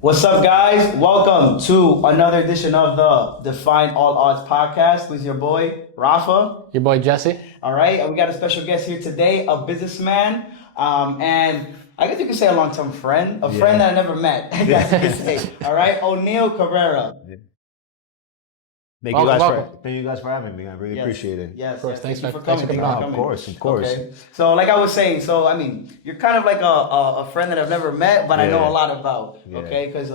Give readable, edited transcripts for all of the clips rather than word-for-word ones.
What's up, guys? Welcome to another edition of the Defying All Odds Podcast with your boy, Rafa. Your boy, Jesse. All right, we got a special guest here today, a businessman, and I guess you could say a long-term friend, friend that I never met, I guess you could say. All right, Otniel Cabrera. Thank you guys for having me. I really appreciate it. Yes, of course. Thanks for Thanks coming. for coming. Of course. Okay. So, like I was saying, you're kind of like a friend that I've never met, but I know a lot about. Okay, because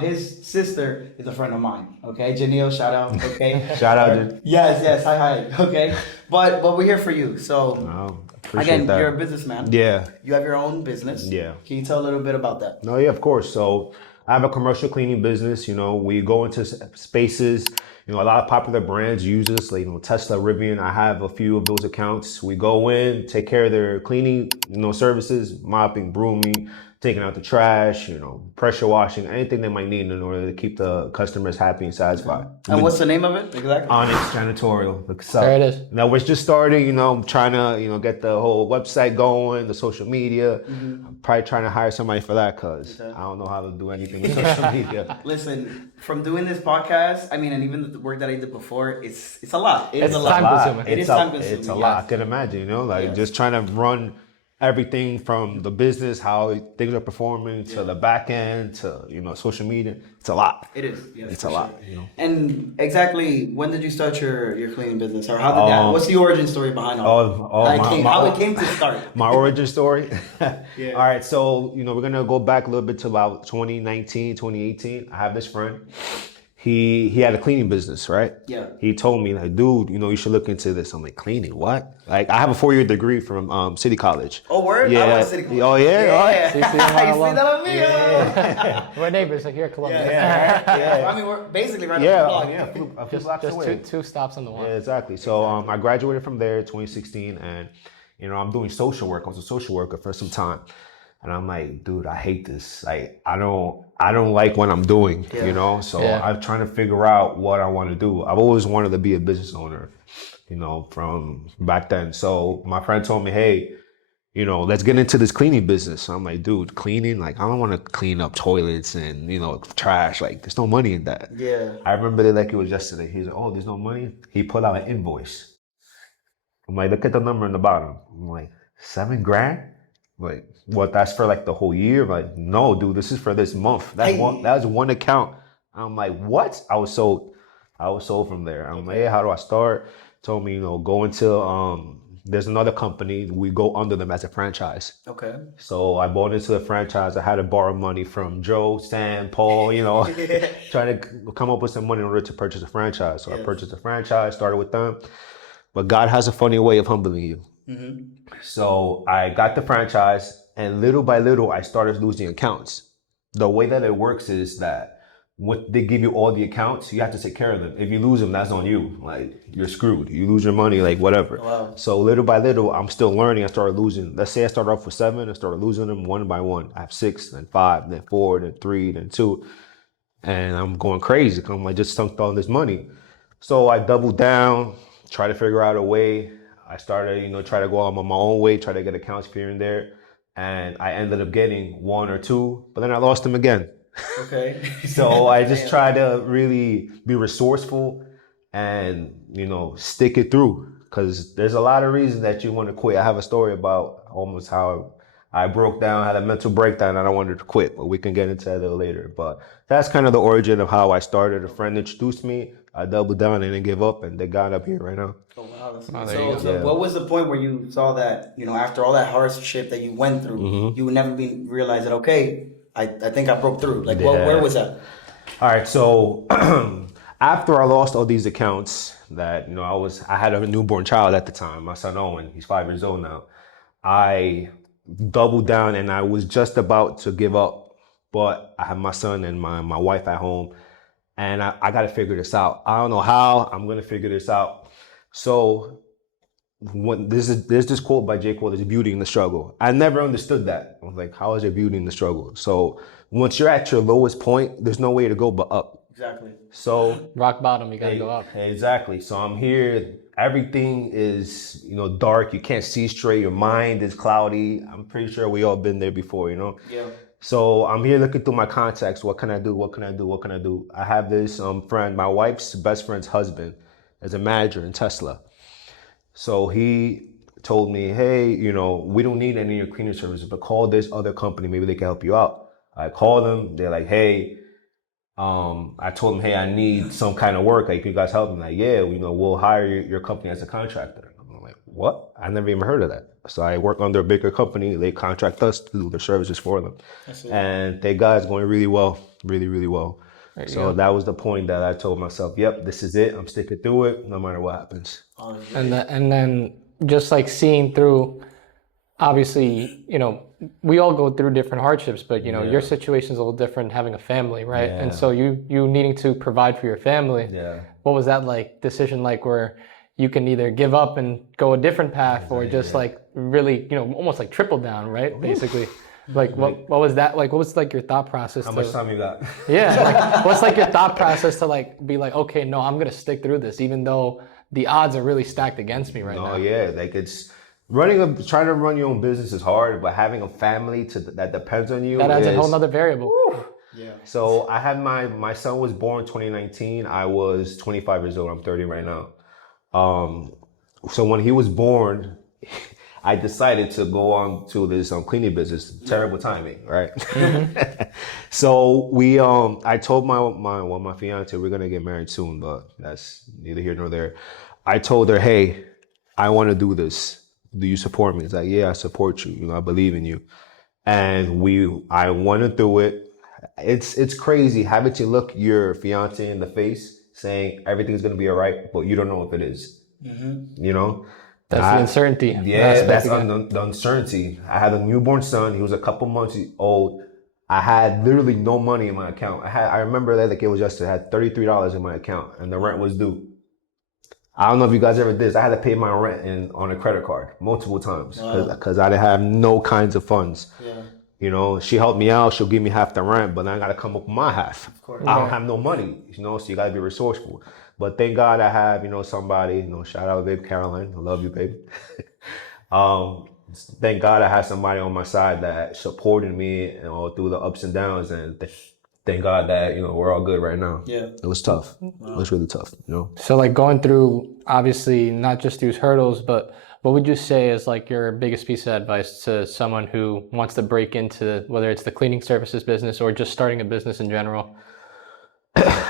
his sister is a friend of mine. Okay, Janelle, shout out. Okay, Shout out, Jan. Yes, hi. Okay, but we're here for you. So again, that. you're a businessman. Yeah. You have your own business. Yeah. Can you tell a little bit about that? No, yeah, of course. So I have a commercial cleaning business. You know, we go into spaces. You know, a lot of popular brands use us, like Tesla, Rivian. I have a few of those accounts. We go in, take care of their cleaning, services, mopping, brooming, taking out the trash, pressure washing, anything they might need in order to keep the customers happy and satisfied. And what's the name of it exactly? Onyx Janitorial. There it is. Now we're just starting, trying to, get the whole website going, the social media. I'm probably trying to hire somebody for that because I don't know how to do anything with social media. Listen, from doing this podcast, and even the work that I did before, it's a lot. It's a lot. It is time consuming. It's a lot. I can imagine, just trying to run everything from the business, how things are performing, to the back end, to social media. It's a lot. It is. Yes, it's a lot. And exactly, when did you start your cleaning business, or how did that? What's the origin story behind how it came to start? My origin story. All right, so we're gonna go back a little bit to about 2019, 2018. I have this friend. He had a cleaning business, right? Yeah. He told me, like, dude, you should look into this. I'm like, cleaning? What? Like, I have a 4-year degrrie from City College. Oh, word? Yeah. I went to City College. Oh, yeah? Yeah. See You see that on me? Yeah. We're neighbors, like here at Columbia. Yeah. We're basically right up the block. A few blocks away. Two stops on the one. Yeah, exactly. So I graduated from there in 2016, and I'm doing social work. I was a social worker for some time. And I'm like, dude, I hate this. Like, I don't like what I'm doing, So I'm trying to figure out what I want to do. I've always wanted to be a business owner, from back then. So my friend told me, hey, let's get into this cleaning business. So I'm like, dude, cleaning? Like, I don't want to clean up toilets and, trash. Like, there's no money in that. Yeah. I remember it like it was yesterday. He's like, oh, there's no money? He pulled out an invoice. I'm like, look at the number in the bottom. I'm like, $7,000? Like, what, that's for like the whole year? Like, no, dude, this is for this month. That's one account. I'm like, what? I was sold from there. I'm like, hey, how do I start? Told me, go into, there's another company. We go under them as a franchise. Okay. So I bought into the franchise. I had to borrow money from Joe, Stan, Paul, trying to come up with some money in order to purchase a franchise. So I purchased a franchise, started with them. But God has a funny way of humbling you. Mm-hmm. So I got the franchise, and little by little, I started losing accounts. The way that it works is that when they give you all the accounts, you have to take care of them. If you lose them, that's on you. Like, you're screwed. You lose your money, like whatever. Wow. So little by little, I'm still learning. I started losing. Let's say I started off with 7. I started losing them one by one. I have 6, then 5, then 4, then 3, then 2. And I'm going crazy. I just sunk all this money. So I doubled down, try to figure out a way. I started, try to go on my own way, try to get accounts here and there. And I ended up getting 1 or 2, but then I lost them again. Okay. So I just try to really be resourceful and, stick it through. Because there's a lot of reasons that you want to quit. I have a story about almost how I broke down, had a mental breakdown, and I wanted to quit. But we can get into that a little later. But that's kind of the origin of how I started. A friend introduced me. I doubled down and didn't give up, and they got up here right now. Oh, wow. So what was the point where you saw that, after all that hardship that you went through, you would never realize that, okay, I think I broke through. Like, where was that? All right, so after I lost all these accounts that, I had a newborn child at the time, my son Owen, he's 5 years old now. I doubled down and I was just about to give up, but I have my son and my wife at home. And I got to figure this out. I don't know how. I'm going to figure this out. So there's this quote by J. Cole, there's beauty in the struggle. I never understood that. I was like, how is there beauty in the struggle? So once you're at your lowest point, there's no way to go but up. Exactly. So rock bottom, you got to go up. Exactly. So I'm here. Everything is, dark. You can't see straight. Your mind is cloudy. I'm pretty sure we all been there before, Yeah. So I'm here looking through my contacts. What can I do? What can I do? What can I do? I have this friend, my wife's best friend's husband, is a manager in Tesla. So he told me, hey, we don't need any of your cleaning services, but call this other company. Maybe they can help you out. I called them. They're like, hey, I told them, hey, I need some kind of work. Like, you guys help me? Like, yeah, we'll hire your company as a contractor. I'm like, what? I never even heard of that. So I work under a bigger company. They contract us to do their services for them. And thank God it's going really well, really, really well. So that was the point that I told myself, yep, this is it. I'm sticking through it no matter what happens. And then just like seeing through, obviously, we all go through different hardships, but your situation is a little different having a family, right? And so you needing to provide for your family. Yeah. What was that like decision like where you can either give up and go a different path or just like really, almost like triple down, right? Basically. Like what was that like? What was like your thought process? How much time you got? Yeah. Like, what's like your thought process to like be like, okay, no, I'm gonna stick through this, even though the odds are really stacked against me right now. Oh yeah, like it's trying to run your own business is hard, but having a family that depends on you, that adds a whole nother variable. Yeah. So I had my son was born 2019. I was 25 years old. I'm 30 right now. So when he was born, I decided to go on to this cleaning business. Terrible timing, right? So I told my fiance we're gonna get married soon, but that's neither here nor there. I told her, hey, I want to do this. Do you support me? It's like, yeah, I support you. I believe in you. And I went through it. It's crazy having to look your fiance in the face saying everything's gonna be all right, but you don't know if it is. That's the uncertainty. Yeah, that's the uncertainty. I had a newborn son. He was a couple months old. I had literally no money in my account. I remember that like it was yesterday. I had $33 in my account, and the rent was due. I don't know if you guys ever did this. I had to pay my rent on a credit card multiple times because I didn't have no kinds of funds. Yeah. She helped me out. She'll give me half the rent, but then I got to come up with my half. Of course. I don't have no money, so you got to be resourceful. But thank God I have, somebody, shout out babe Caroline. I love you, babe. Thank God I had somebody on my side that supported me through the ups and downs. And thank God that, we're all good right now. Yeah. It was tough. Wow. It was really tough, So like going through, obviously, not just these hurdles, but what would you say is like your biggest piece of advice to someone who wants to break into, whether it's the cleaning services business or just starting a business in general?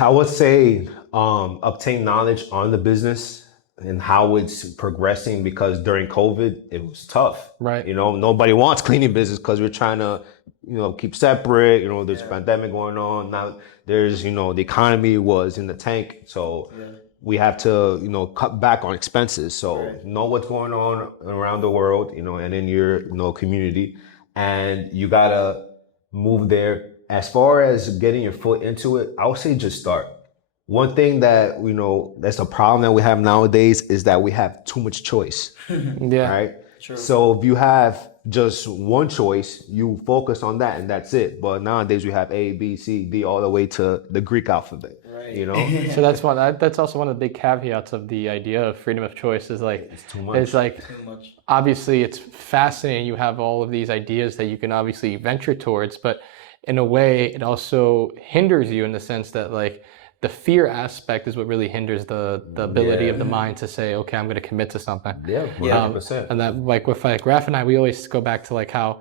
I would say obtain knowledge on the business and how it's progressing, because during COVID, it was tough. Right. Nobody wants cleaning business because we're trying to, keep separate. There's a pandemic going on. Now there's, the economy was in the tank. So we have to, cut back on expenses. So know what's going on around the world, and in your, community. And you got to move there. As far as getting your foot into it, I would say just start. One thing that, that's a problem that we have nowadays is that we have too much choice. Yeah. Right? True. So if you have just one choice, you focus on that and that's it. But nowadays we have A, B, C, D, all the way to the Greek alphabet. Right. So that's also one of the big caveats of the idea of freedom of choice is like, it's too much. It's like, too much. Obviously it's fascinating. You have all of these ideas that you can obviously venture towards, but in a way, it also hinders you in the sense that like the fear aspect is what really hinders the ability of the mind to say, okay, I'm going to commit to something. Yeah, 100%. And that like with like Raph and I, we always go back to like how,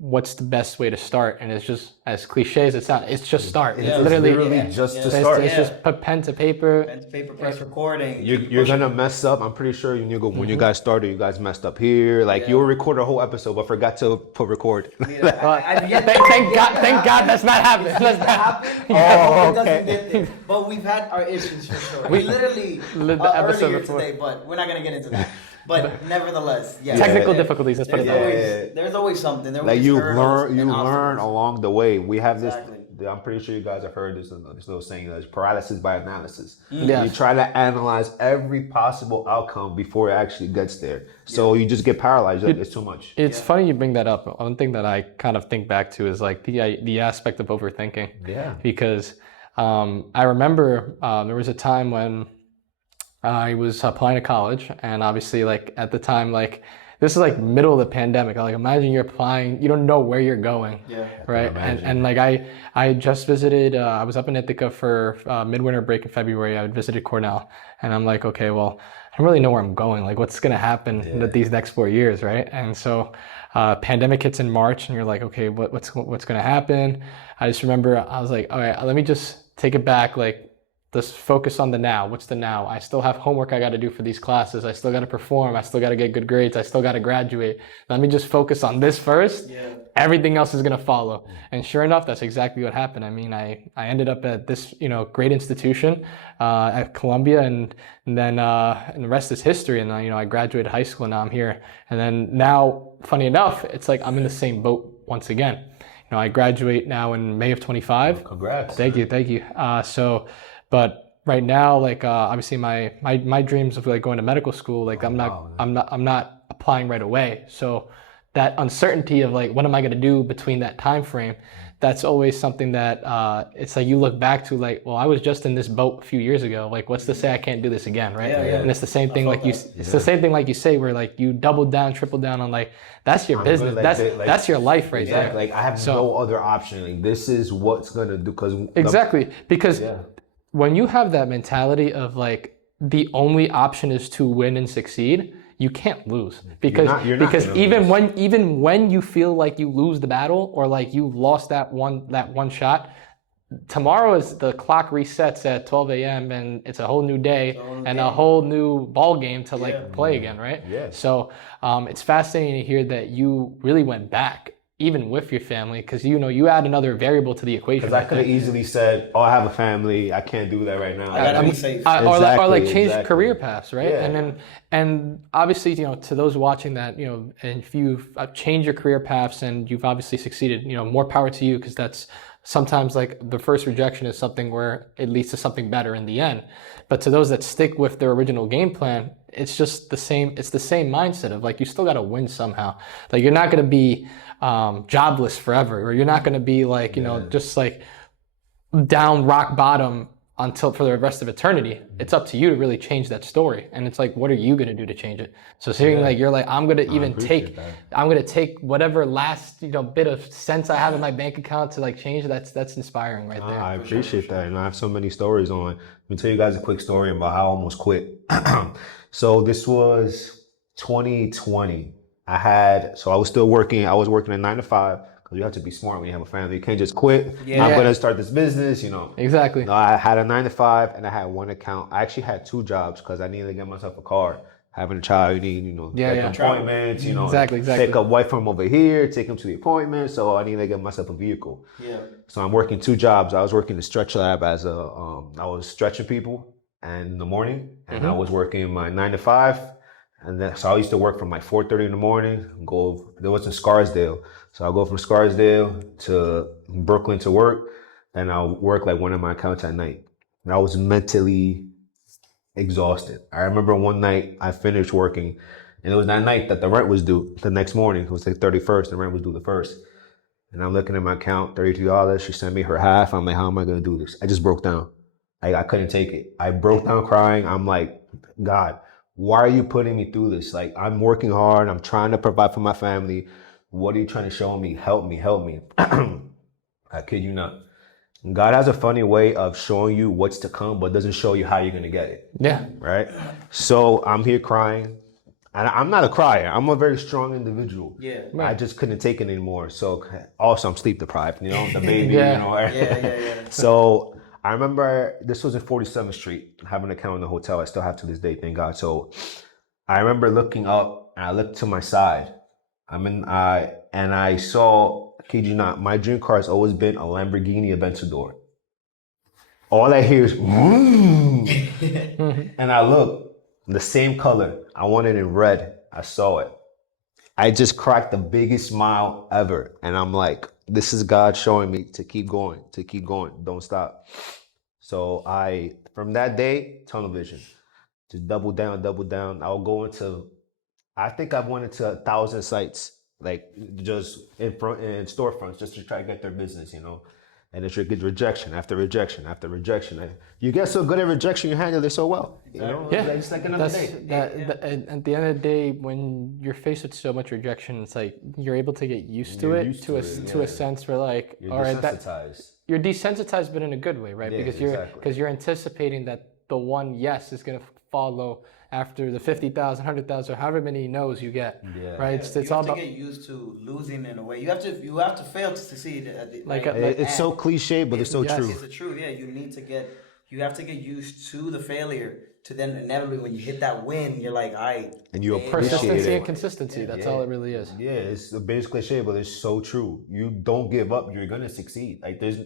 what's the best way to start? And it's just as cliche as it sounds, it's just start. It's literally just to start. It's just put pen to paper. Pen to paper, press recording. You're gonna mess up. I'm pretty sure when you guys started, you guys messed up here. Like you'll record a whole episode, but forgot to put record. Thank God that's not happening. That's not happening. Okay. But we've had our issues for sure. We literally lived the episode earlier before. Today, but we're not gonna get into that. But nevertheless, technical difficulties. Let's put it that way. There's always something. Like you learn along the way. We have this. I'm pretty sure you guys have heard this little saying. There's paralysis by analysis. Yeah. You try to analyze every possible outcome before it actually gets there. So you just get paralyzed. It's too much. It's funny you bring that up. One thing that I kind of think back to is like the aspect of overthinking. Yeah. Because I remember there was a time when I was applying to college, and obviously like at the time, like this is like middle of the pandemic. Like imagine you're applying, you don't know where you're going. Yeah. Right. And like I just visited, I was up in Ithaca for midwinter break in February. I visited Cornell, and I'm like, okay, well, I don't really know where I'm going. Like what's going to happen with these next 4 years. Right. And so pandemic hits in March, and you're like, okay, what's going to happen? I just remember I was like, all right, let me just take it back. Like, let's focus on the now. What's the now? I still have homework I got to do for these classes. I still got to perform. I still got to get good grades. I still got to graduate. Let me just focus on this first. Yeah. Everything else is going to follow. And sure enough, that's exactly what happened. I mean, I ended up at this, great institution at Columbia, and then and the rest is history. And I graduated high school, and now I'm here. And then now, funny enough, it's like I'm in the same boat once again. I graduate now in May of 25. Congrats. Thank you. But right now, like obviously my dreams of like going to medical school, like I'm not applying right away. So that uncertainty of like what am I going to do between that time frame, that's always something that it's like you look back to like, well, I was just in this boat a few years ago. Like what's to say I can't do this again, right? Yeah. And it's the same thing it's the same thing like you say, where like you double down, triple down on like that's your business. That's your life right there. Like I have no other option. Like this is what's gonna do because when you have that mentality of like the only option is to win and succeed, you can't lose because even when you feel like you lose the battle or like you lost that one shot, tomorrow is the clock resets at 12 a.m. and it's a whole new day and a whole new ball game to like play again, right? Yeah. So it's fascinating to hear that you really went back even with your family, because you add another variable to the equation. Because I could have easily said, "Oh, I have a family. I can't do that right now." I gotta be safe. Or like change career paths, right? Yeah. And obviously, to those watching that, and if you've changed your career paths and you've obviously succeeded, more power to you, because that's sometimes like the first rejection is something where it leads to something better in the end. But to those that stick with their original game plan, it's just the same. It's the same mindset of like you still got to win somehow. Like you're not going to be jobless forever, or you're not going to be like just like down rock bottom until for the rest of eternity. It's up to you to really change that story, and it's like, what are you going to do to change it? So hearing like you're like, I'm going to take whatever last bit of sense I have in my bank account to like change. That's inspiring right there. I appreciate that, and I have so many stories on. Let me tell you guys a quick story about how I almost quit. So this was 2020. I was still working. I was working a 9 to 5 because you have to be smart when you have a family. You can't just quit. Yeah. I'm going to start this business, Exactly. No, I had a 9 to 5 and I had one account. I actually had 2 jobs because I needed to get myself a car. Having a child, you need, appointments, Exactly. Pick up wife from over here, take him to the appointment. So I need to get myself a vehicle. Yeah. So I'm working 2 jobs. I was working the stretch lab as I was stretching people and in the morning, and I was working my 9 to 5. And then, so I used to work from like 4:30 in the morning, there was in Scarsdale. So I'll go from Scarsdale to Brooklyn to work, and I'll work like one of my accounts at night. And I was mentally exhausted. I remember one night I finished working, and it was that night that the rent was due. The next morning, it was like 31st, the rent was due the 1st. And I'm looking at my account, $32. She sent me her half. I'm like, how am I going to do this? I just broke down. I couldn't take it. I broke down crying. I'm like, God, why are you putting me through this? Like, I'm working hard. I'm trying to provide for my family. What are you trying to show me? Help me. I kid you not. God has a funny way of showing you what's to come, but doesn't show you how you're going to get it. Yeah. Right? So I'm here crying. And I'm not a crier. I'm a very strong individual. Yeah. I just couldn't take it anymore. So also I'm sleep deprived, the baby, Yeah. So I remember this was in 47th Street, having an account in the hotel. I still have to this day, thank God. So I remember looking up and I looked to my side. And I saw, kid you not, my dream car has always been a Lamborghini Aventador. All I hear is, and I look, the same color. I wanted it in red. I saw it. I just cracked the biggest smile ever. And I'm like, this is God showing me to keep going, don't stop. So from that day, tunnel vision, just double down. I'll go I think I've went into 1,000 sites, like just in storefronts, just to try to get their business, And it's rejection after rejection after rejection. And you get so good at rejection, you handle it so well. You know, Yeah. it's like another day. At the end of the day, when you're faced with so much rejection, it's like you're able to get used to it to a sense where like, You're all right, desensitized. you're desensitized, but in a good way, right? Yeah, Because you're anticipating that the one yes is gonna follow after the 50,000, 100,000, however many no's you get, right? It's you all have about to get used to losing in a way. You have to fail to succeed. It's so cliche, but it's so true. It's the truth. Yeah, you have to get used to the failure to then inevitably when you hit that win, you're like, and you appreciate persistency it. and consistency. That's all it really is. Yeah, it's a basic cliche, but it's so true. You don't give up, you're gonna succeed. Like there's,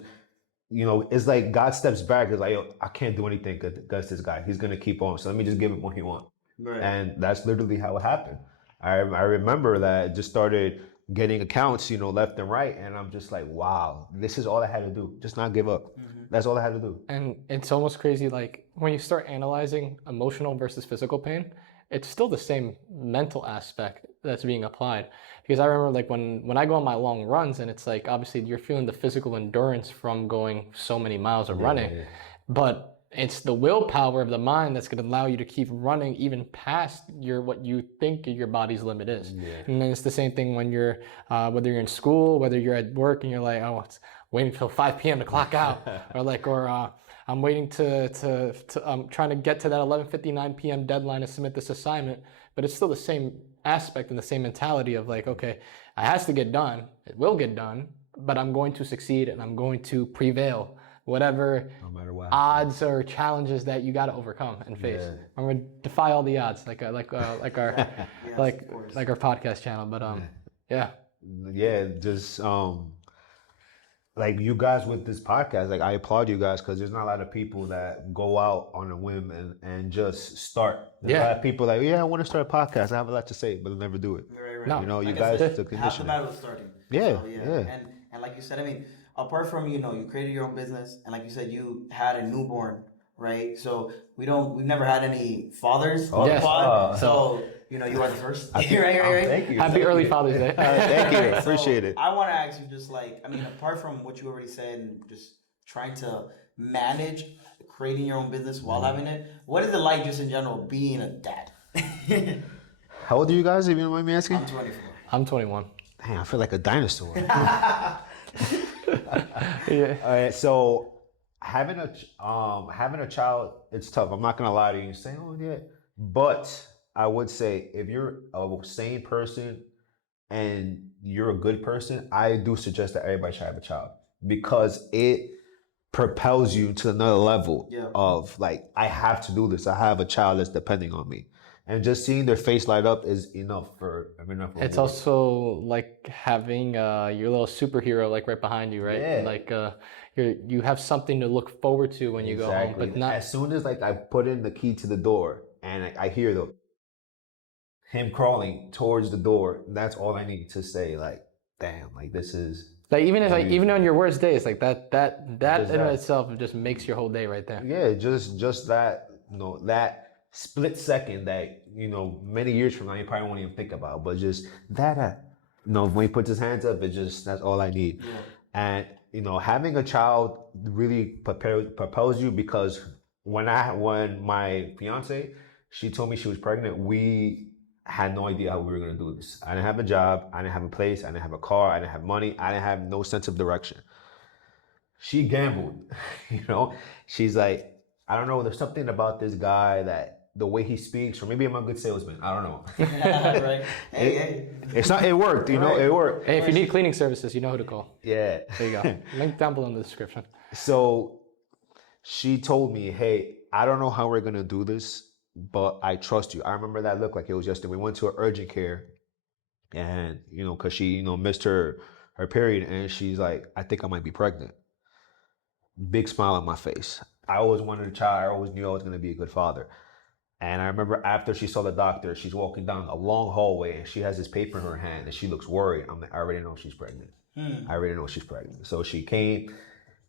it's like God steps back. It's like, yo, I can't do anything against this guy. He's gonna keep on. So let me just give him what he wants. Right. And that's literally how it happened. I remember that I just started getting accounts, left and right, and I'm just like, wow, this is all I had to do. Just not give up. That's all I had to do. And it's almost crazy, like when you start analyzing emotional versus physical pain, it's still the same mental aspect that's being applied. Because I remember like when I go on my long runs, and it's like obviously you're feeling the physical endurance from going so many miles of running, but it's the willpower of the mind that's going to allow you to keep running even past what you think your body's limit is. And then it's the same thing when you're whether you're in school, whether you're at work, and you're like, oh, it's waiting till 5 p.m. to clock out, or I'm waiting I'm trying to get to that 11:59 p.m. deadline to submit this assignment. But it's still the same aspect and the same mentality of like, okay, it has to get done. It will get done, but I'm going to succeed and I'm going to prevail. Whatever No matter what odds or challenges that you got to overcome and face. I'm gonna defy all the odds, like our like our podcast channel. But just like you guys with this podcast, like I applaud you guys because there's not a lot of people that go out on a whim and just start. There's a lot of people like, I want to start a podcast. I have a lot to say, but they'll never do it. Right. No, you guys took condition. Half the battle is starting. Yeah, So, yeah. And like you said, I mean, apart from you created your own business, and like you said, you had a newborn, right? So we've never had any fathers on the pod, so you are the first. Right. Thank you. Happy early Father's Day. Thank you. Appreciate it. I want to ask you, just like, I mean, apart from what you already said, and just trying to manage creating your own business while having it, what is it like just in general being a dad? How old are you guys, if you don't mind me asking? I'm 24. I'm 21. Dang, I feel like a dinosaur. Yeah. All right, so having a child, it's tough. I'm not gonna lie to you and say, oh yeah, but I would say if you're a sane person and you're a good person, I do suggest that everybody should have a child because it propels you to another level of like, I have to do this. I have a child that's depending on me. And just seeing their face light up is enough for It's also like having your little superhero like right behind you, right? Yeah. Like you have something to look forward to when you go home, but not as soon as like I put in the key to the door and I hear him crawling towards the door. That's all I need to say. Like, damn, like this is like even on your worst days, like that in itself just makes your whole day right there. Yeah, just that that split second that many years from now you probably won't even think about, but just that when he puts his hands up, that's all I need. And having a child really propels you because when my fiance, she told me she was pregnant, we had no idea how we were going to do this. I didn't have a job, I didn't have a place, I didn't have a car, I didn't have money, I didn't have no sense of direction. She gambled. She's like, I don't know, there's something about this guy that the way he speaks, or maybe I'm a good salesman. I don't know. Right. Hey. It's not. It worked. It worked. Hey, if you need cleaning services, you know who to call. Yeah. There you go. Link down below in the description. So she told me, "Hey, I don't know how we're gonna do this, but I trust you." I remember that look like it was yesterday. We went to an urgent care, and because she missed her period, and she's like, "I think I might be pregnant." Big smile on my face. I always wanted a child. I always knew I was gonna be a good father. And I remember after she saw the doctor, she's walking down a long hallway and she has this paper in her hand and she looks worried. I'm like, I already know she's pregnant. I already know she's pregnant. So she came,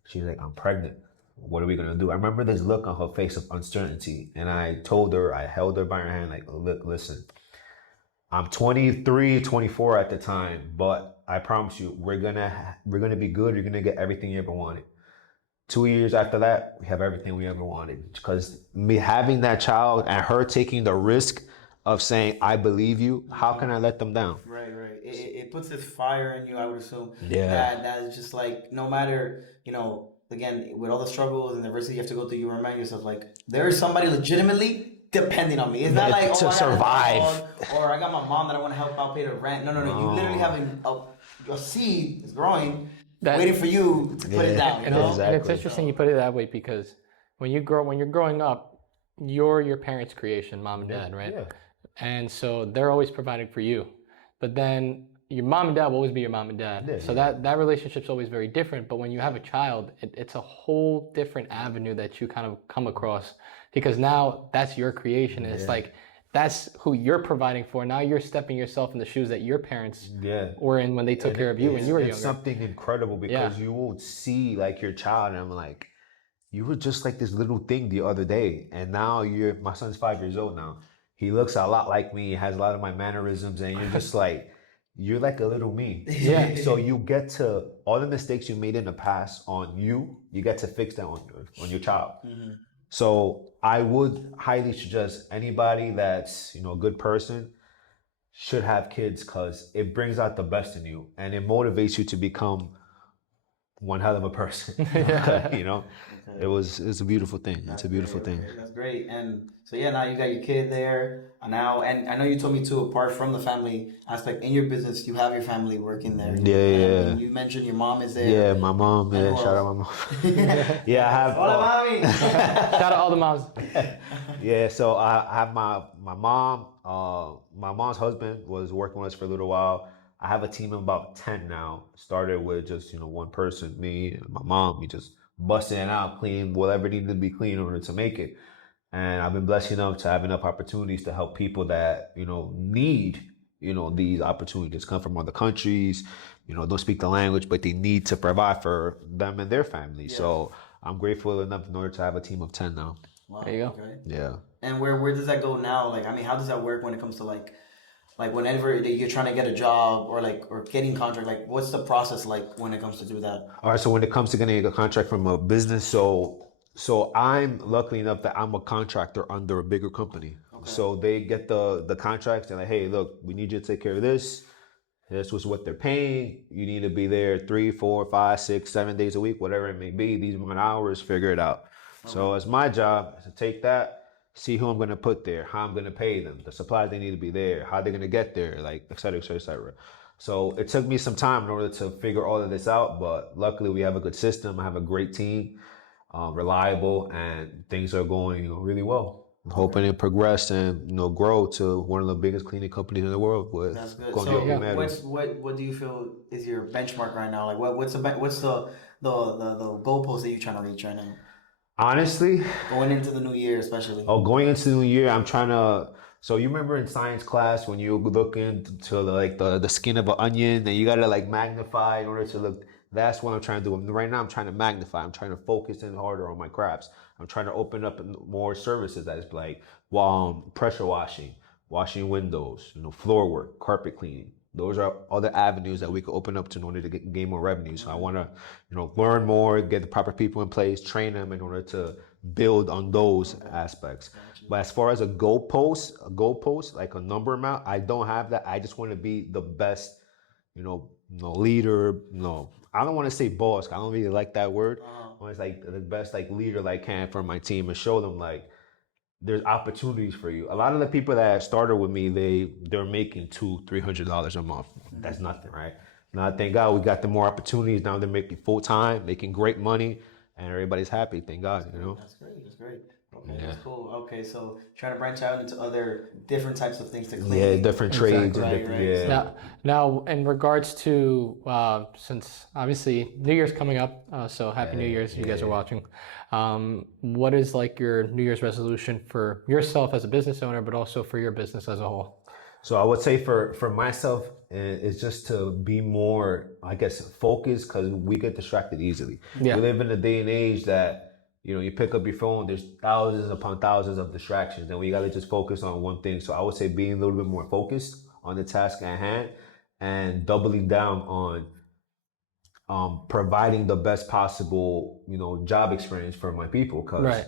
she's like, I'm pregnant. What are we going to do? I remember this look on her face of uncertainty. And I told her, I held her by her hand, like, look, listen, I'm 23, 24 at the time, but I promise you, we're gonna be good. You're gonna get everything you ever wanted. 2 years after that, we have everything we ever wanted. Because me having that child and her taking the risk of saying, I believe you, how can I let them down? Right. It puts this fire in you, I would assume. Yeah. That is just like, no matter, again, with all the struggles and the adversity you have to go through, you remind yourself, like, there is somebody legitimately depending on me. It's not like, to survive. Or I got my mom that I want to help out pay the rent. No. You literally having a seed is growing, waiting for you to put it down. And it's interesting you put it that way, because when you're growing up, you're your parents' creation, mom and dad, right? Yeah. And so they're always providing for you. But then your mom and dad will always be your mom and dad. Yeah, so that relationship's always very different. But when you have a child, it's a whole different avenue that you kind of come across, because now that's your creation. And it's like, that's who you're providing for. Now you're stepping yourself in the shoes that your parents were in when they took care of you when you were younger. It's something incredible, because you will see like your child, and I'm like, you were just like this little thing the other day, and now my son's 5 years old now. He looks a lot like me, has a lot of my mannerisms, and you're just like, you're like a little me. Yeah. So you get to, all the mistakes you made in the past on you get to fix that on your child. Mm-hmm. So I would highly suggest anybody that's, a good person should have kids, because it brings out the best in you and it motivates you to become one hell of a person. It's a beautiful thing. It's a beautiful thing. That's great. And so now you got your kid there now, and I know you told me too, apart from the family aspect in your business, you have your family working there. Yeah. And you mentioned your mom is there. Yeah, my mom. Yeah, shout out my mom. Yeah, I have. Hola, mommy. Shout out all the moms. Yeah, so I have my mom. My mom's husband was working with us for a little while. I have a team of about 10 now. Started with just, one person, me and my mom. We just busting it out, clean whatever needed to be clean in order to make it. And I've been blessed enough to have enough opportunities to help people that, need, these opportunities, come from other countries, don't speak the language, but they need to provide for them and their families. Yeah. So I'm grateful enough in order to have a team of 10 now. Wow. There you go. Okay. Yeah. And where does that go now? How does that work when it comes to like whenever you're trying to get a job or getting contract, what's the process like when it comes to do that? All right. So when it comes to getting a contract from a business, so I'm lucky enough that I'm a contractor under a bigger company. Okay. So they get the contracts and like, hey, look, we need you to take care of this. This was what they're paying. You need to be there 3, 4, 5, 6, 7 days a week, whatever it may be. These are my hours, figure it out. Okay. So it's my job to take that, see who I'm going to put there, how I'm going to pay them, the supplies they need to be there, how they're going to get there, et cetera, et cetera, et cetera. So it took me some time in order to figure all of this out, but luckily we have a good system. I have a great team, reliable, and things are going really well. I'm hoping it progress and grow to one of the biggest cleaning companies in the world. That's good. So what do you feel is your benchmark right now? What's the goalpost that you're trying to reach right now? Honestly, going into the new year, especially. Going into the new year, I'm trying to. So you remember in science class when you look into the skin of an onion and you gotta magnify in order to look. That's what I'm trying to do. Right now, I'm trying to magnify. I'm trying to focus in harder on my crafts. I'm trying to open up more services as pressure washing windows, floor work, carpet cleaning. Those are other avenues that we could open up to in order to gain more revenue. So I want to, learn more, get the proper people in place, train them in order to build on those aspects. But as far as a goalpost, like a number amount, I don't have that. I just want to be the best, leader. I don't want to say boss. I don't really like that word. I want to the best leader I can for my team and show them there's opportunities for you. A lot of the people that started with me, they're making $200-$300 a month. That's nothing, right? Now, thank God we got them more opportunities. Now they're making full time, making great money, and everybody's happy. Thank God, That's great. Okay, that's cool. Okay, so trying to branch out into other different types of things to clean. Yeah, different trades. Right. Yeah. Now, in regards to, since obviously New Year's coming up, so Happy New Year's if you guys are watching. What is your New Year's resolution for yourself as a business owner, but also for your business as a whole? So I would say for myself, it's just to be more, focused, because we get distracted easily. Yeah. We live in a day and age that, you pick up your phone, there's thousands upon thousands of distractions, and we got to just focus on one thing. So I would say being a little bit more focused on the task at hand and doubling down on providing the best possible, job experience for my people. Because,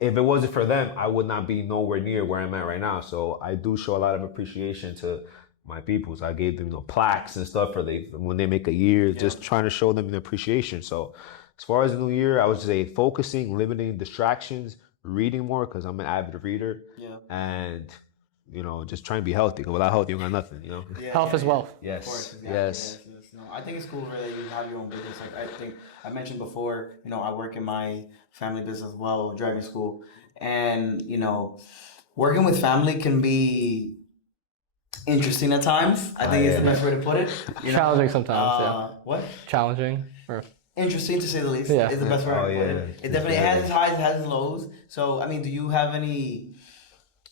if it wasn't for them, I would not be nowhere near where I'm at right now. So I do show a lot of appreciation to my people. So I gave them, plaques and stuff when they make a year, just trying to show them an appreciation. So as far as the new year, I would say focusing, limiting distractions, reading more because I'm an avid reader. Yeah. And just trying to be healthy. Because without health, you don't got nothing. Health is wealth. Yes. Of course, exactly. Yes. No, I think it's cool really you have your own business. Like I think I mentioned before, I work in my family business as well, driving school, and working with family can be interesting at times. I think it's the best way to put it. Challenging sometimes. What? Challenging or interesting to say the least. Yeah. Is the best way to put it. It definitely has its highs, it has its lows. So I mean, do you have any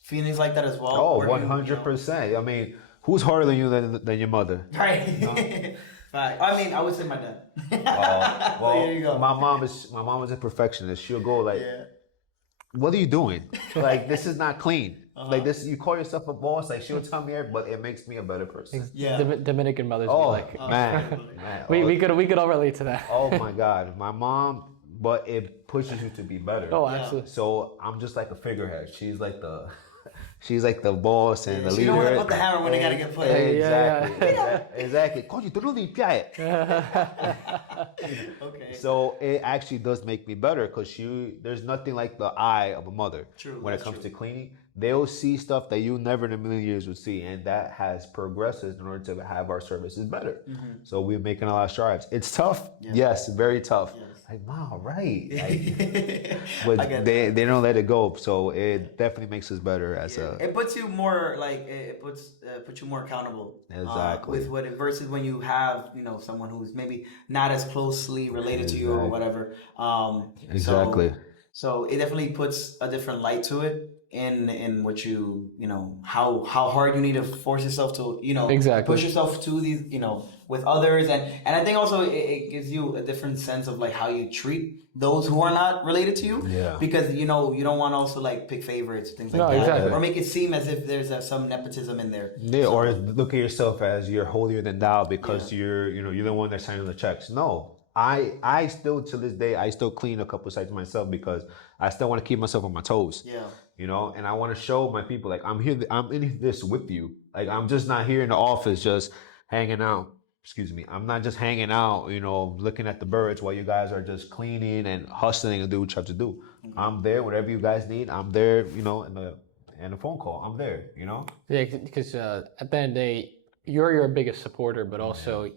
feelings like that as well? Oh, 100%. I mean, who's harder than you than your mother? Right. I mean, I would say my dad. Well, there you go. My mom is a perfectionist. She'll go like, "What are you doing? Like, this is not clean. Like this, you call yourself a boss." Like she'll tell me, but it makes me a better person. Yeah. Dominican mothers. Oh, be like, man. we could all relate to that. Oh my God, my mom. But it pushes you to be better. Oh, absolutely. So I'm just like a figurehead. She's like the boss and the leader. She don't want to put the hammer when they gotta get put. Exactly. Exactly. Coño, tú no limpias. Okay. So it actually does make me better because there's nothing like the eye of a mother. True. When it comes to cleaning. They'll see stuff that you never in a million years would see, and that has progressed in order to have our services better. Mm-hmm. So we're making a lot of strides. It's tough, yes, very tough. Yes. Like, wow, right. Like, but they don't let it go, so it definitely makes us better as a. It puts you more like it puts you more accountable. Exactly. Versus when you have someone who's maybe not as closely related to you or whatever. Exactly. So it definitely puts a different light to it. In what how hard you need to force yourself to push yourself to these with others and I think also it gives you a different sense of like how you treat those who are not related to you because you don't want to also like pick favorites, things like that, exactly. or make it seem as if there's some nepotism in there. Or look at yourself as you're holier than thou because you're the one that's signing the checks. No. I still, to this day, I still clean a couple sites myself because I still want to keep myself on my toes. Yeah. And I want to show my people, like, I'm in this with you. Like, I'm just not here in the office just hanging out. Excuse me. I'm not just hanging out, looking at the birds while you guys are just cleaning and hustling and do what you have to do. Mm-hmm. I'm there, whatever you guys need. I'm there, in a phone call. I'm there, Yeah, because at the end of the day, you're your biggest supporter, but also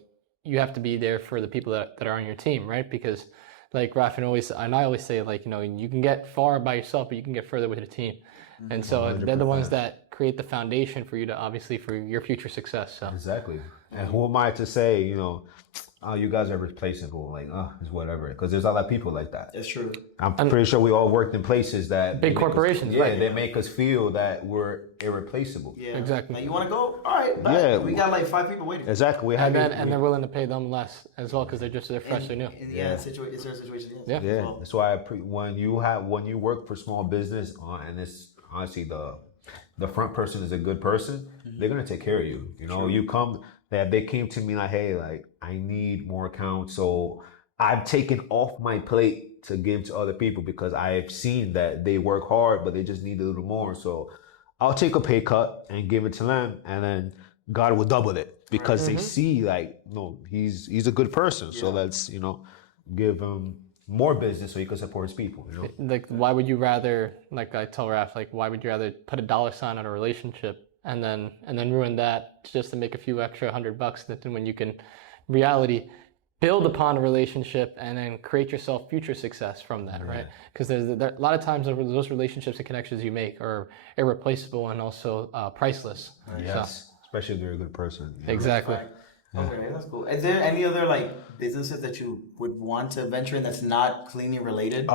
you have to be there for the people that are on your team, right? Because like Rafa and I always say, like, you can get far by yourself, but you can get further with a team. Mm-hmm. And so 100%. They're the ones that create the foundation for you to, obviously, for your future success. So. Exactly. And who am I to say, oh, you guys are replaceable, like, it's whatever. Because there's a lot of people like that. It's true. I'm pretty sure we all worked in places that... Big corporations, right? They make us feel that we're irreplaceable. Yeah. Exactly. Like, you want to go? All right. Bye. We got like 5 people waiting. Exactly. And they're willing to pay them less as well because they're freshly new. It's a situation. Yeah. Well. That's why when you work for small business, and it's honestly the front person is a good person, they're going to take care of you. You come... They came to me like, hey, like, I need more accounts. So I've taken off my plate to give to other people because I've seen that they work hard, but they just need a little more. So I'll take a pay cut and give it to them. And then God will double it because they see like, no, he's a good person. Yeah. So let's, give him more business so he can support his people. Like, why would you rather, like I tell Raph, like, why would you rather put a $sign on a relationship and then ruin that just to make a few extra $100 than when you can reality build upon a relationship and then create yourself future success from that, right? Because there's a lot of times those relationships and connections you make are irreplaceable and also priceless. Yes, so. Especially if you're a good person. Exactly. Okay, that's cool. Is there any other like businesses that you would want to venture in that's not cleaning related?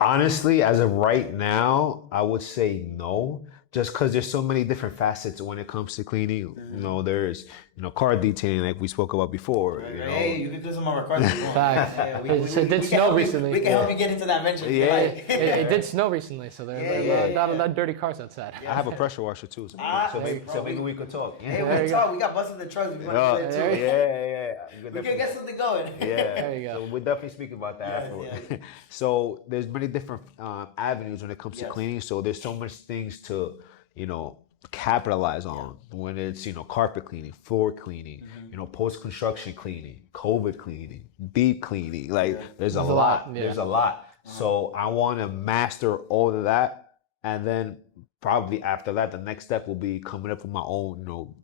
Honestly, as of right now, I would say no. Just because there's so many different facets when it comes to cleaning. There's, car detailing like we spoke about before. Hey, you can do some of our cars. Facts. It did snow recently. We can help you get into that venture. Yeah. It did snow recently, so there are not a lot of dirty cars outside. I have a pressure washer too, so maybe we could talk. Hey, we can talk. We got buses and trucks. We want to too. Yeah. We can get something going. There you go. So we'll definitely speak about that afterwards. Yeah. So there's many different avenues when it comes to cleaning. So there's so much things to, capitalize on when it's, carpet cleaning, floor cleaning, post-construction cleaning, COVID cleaning, deep cleaning. Like there's a lot. Yeah. There's a lot. So I want to master all of that. And then probably after that, the next step will be coming up with my own,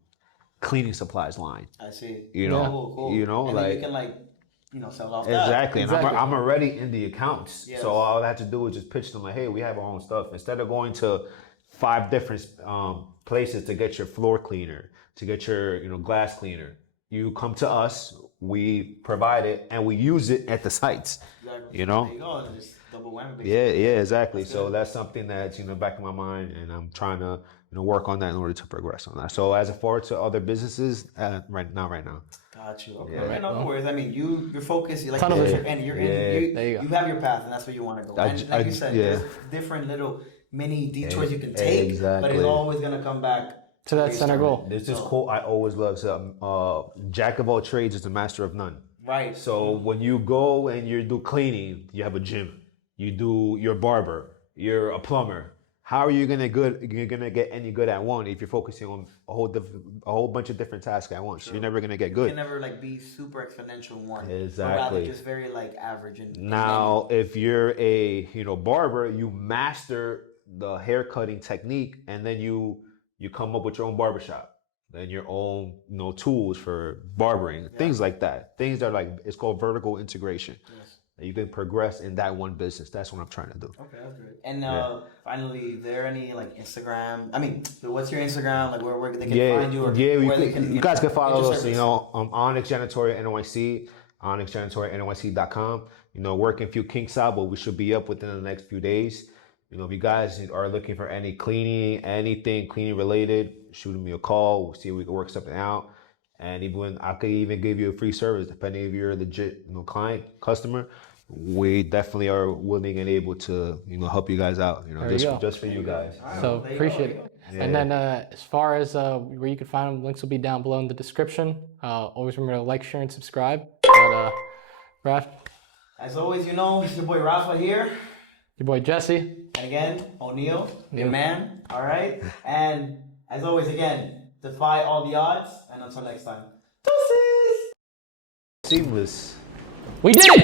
cleaning supplies line. I see. Cool. And then you can sell off exactly. that. And I'm already in the accounts. Yes. So all I have to do is just pitch them like, hey, we have our own stuff. Instead of going to 5 different places to get your floor cleaner, to get your glass cleaner, you come to us, we provide it, and we use it at the sites. Exactly. There you go. Just double whammy. Basically. Yeah, exactly. So that's something that's back in my mind, and I'm trying to work on that in order to progress on that. So as far to other businesses, right now. Got you. Okay. Yeah. No worries. I mean, you're focused. You're like you're you have your path, and that's where you want to go. And like you said, there's different little mini detours you can take, but it's always gonna come back to that center goal. There's this quote I always love: "Jack of all trades is the master of none." Right. So when you go and you do cleaning, you have a gym. You're a barber. You're a plumber. How are you gonna get any good at one if you're focusing on a whole bunch of different tasks at once? You're never gonna get good. You can never be super exponential in one. Exactly. But rather just very average. Now, if you're a barber, you master the hair cutting technique, and then you come up with your own barbershop, then your own tools for barbering, things like that. Things that are it's called vertical integration. Yes. You can progress in that one business. That's what I'm trying to do. Okay, that's great. And finally, is there any Instagram? I mean, what's your Instagram? Where they can find you? Or you guys can follow us. Onyx Janitorial NYC, onyxjanitorialnyc.com. Working a few kinks out, but we should be up within the next few days. If you guys are looking for anything cleaning related, shoot me a call. We'll see if we can work something out. And I could even give you a free service, depending if you're a legit customer. We definitely are willing and able to help you guys out. Just for you guys. So appreciate it. Yeah. And then as far as where you can find them, links will be down below in the description. Always remember to like, share, and subscribe. But Raph, as always, it's your boy Rafa here. Your boy Jesse. And again, Otneil, your man. All right. And as always, again, defy all the odds. And until next time. Deuces! Seamless. We did it!